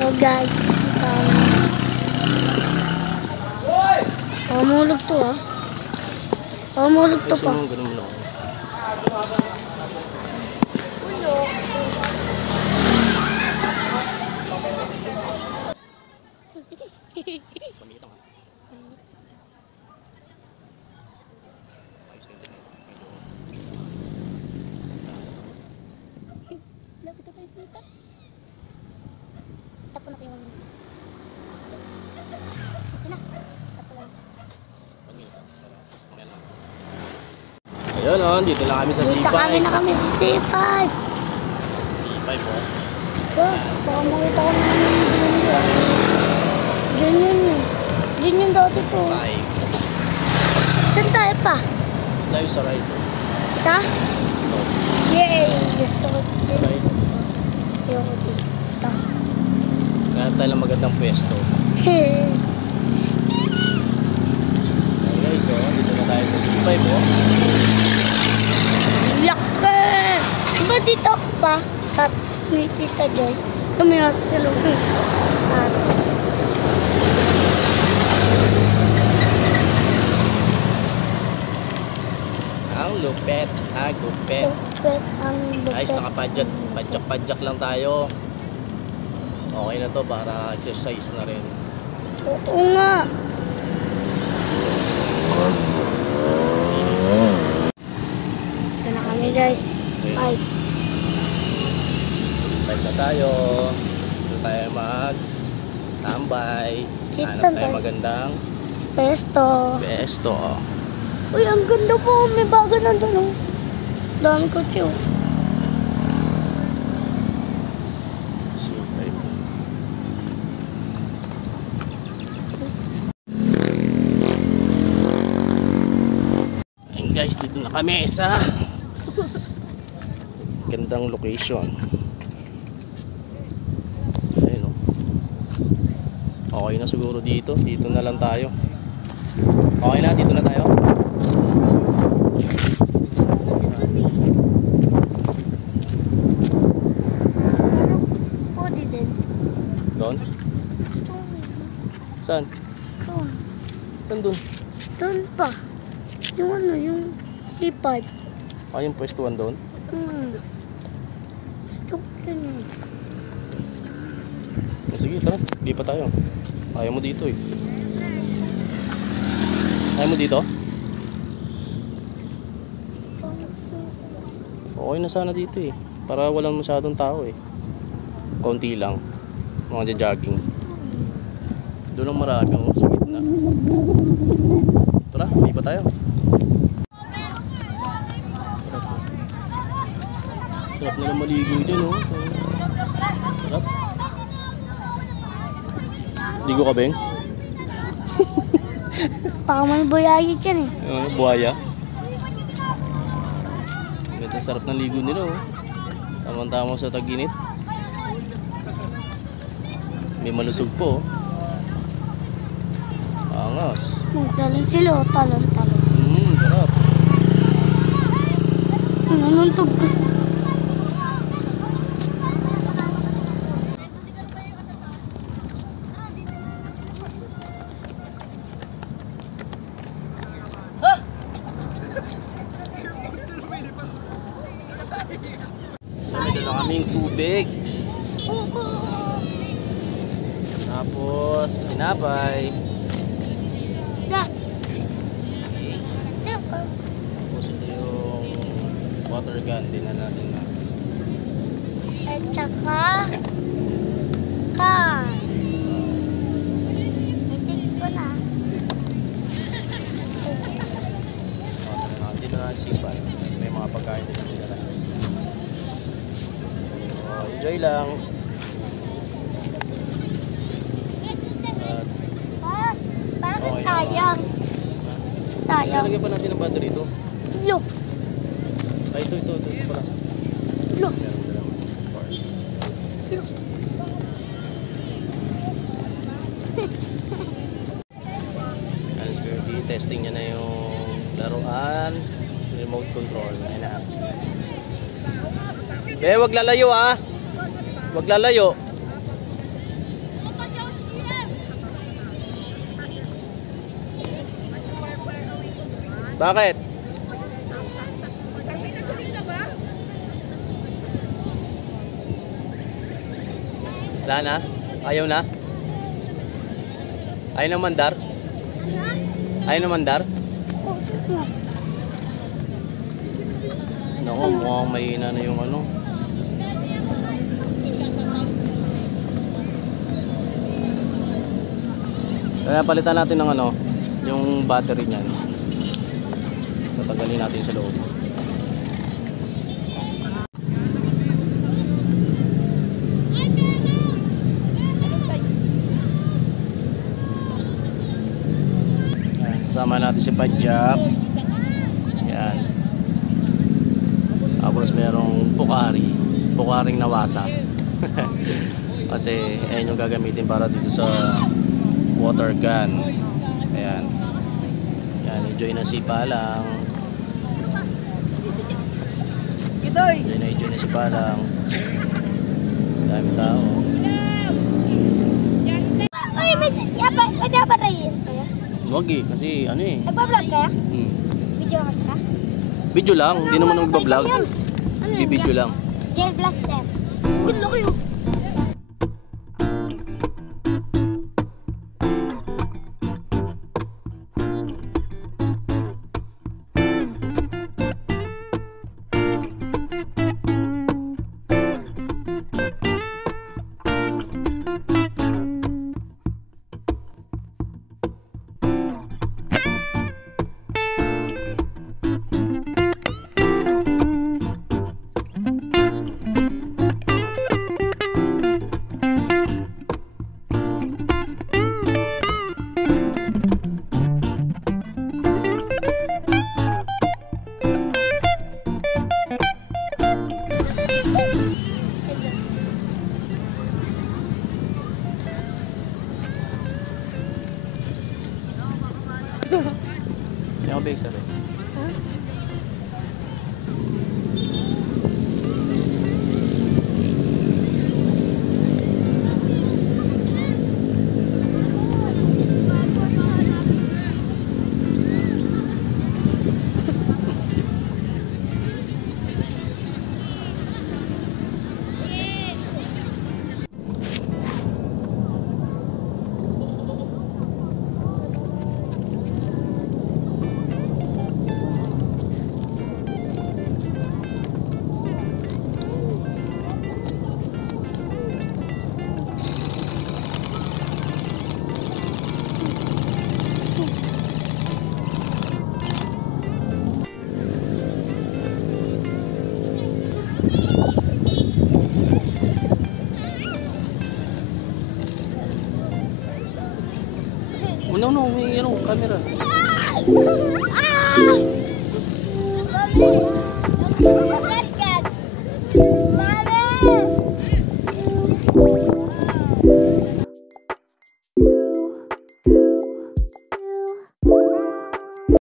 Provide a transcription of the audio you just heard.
So guys, mamulog to ah. Mamulog to pa. Ayun o, dito na kami sa C5. Dito kami sa C5. Sa C5 po. Baka makita ko naman yung Diyan yun dati po. Saan tayo pa? Tayo sa right. Ta? Yay! Gusto ko Sa right. ayoko dito. Kaya tayo lang magandang pwesto. Ayun guys, so dito na tayo sa C5 po. Laki! Diba dito pa? At may Tita Joy. Tumiwas sila. Ang lupet. Gupet. Lupet ang lupet. Ayos, nakapadyak. Padyak lang tayo. Okay na to para exercise na rin. Oo nga. Ito na kami guys. Ay. Bike na tayo. Dito tayo mag-tambay. Hanap tayo magandang Pesto. Uy, ang ganda po. May bago nandun. Dami ko siyo. Ayun guys, dito na kami sa gandang location. Ayun o. Okay na siguro dito. Dito na lang tayo. Okay na, dito na tayo. Doon? Saan? Saan doon? Doon pa. Yung ano, yung C5. Ah, yung pwestuhan doon? Stop yun eh. Sige, tara. Lipat tayo. Ayaw mo dito eh. Ayaw mo dito? Okay na sana dito eh. Para walang masyadong tao eh. Kaunti lang. Mga jogging. Doon ang marami oh, sa gitna. Tara, lipat tayo. Sarap na lang maligo dyan oh. Sarap. Ligo ka, Beng? Baka may buyayi dyan eh. Buhaya. Ganda, sarap ng ligo nila oh. Tamang-tama sa tag-init. May malusog po oh. Angas. Magtalon sila o talon. Sarap. Nanuntog ko. Dito na kaming tubig. Tapos tinapay. Tapos ito yung water gun. Dinala natin na. At saka kan. Itig ko na. Dito na sipan. May mga pagkain din natin dala. Enjoy lang. Bakit Okay tayang? Lalagyan pa natin ang battery ito. Look. Ay, ito pala. Look. Testing niya na yung laruan, remote control. Ayun na. Wag lalayo ah. Wag lalayo. Bakit? Wala na? Ayaw na? Ayaw na mandar? Ayaw na mandar? Naku, mukhang mahina na yung ano. Kaya palitan natin ng ano, yung battery niyan. Tatagalin natin sa loob. Kasama natin si Padjak. Yan. Tapos merong pukaring nawasa. Kasi ayan yung gagamitin para dito sa water gun. Ayan. Yan, enjoy na si Palang. Enjoy na si Palang. Dami tao. Uy, may dapat rin kaya? Wag eh, kasi ano eh. Nagpa-vlog kaya? Video ka? Video lang, hindi naman nagba-vlog. Ano Video lang. Gel blaster. Ganda kayo. Hindi ako big sabi. No, may camera.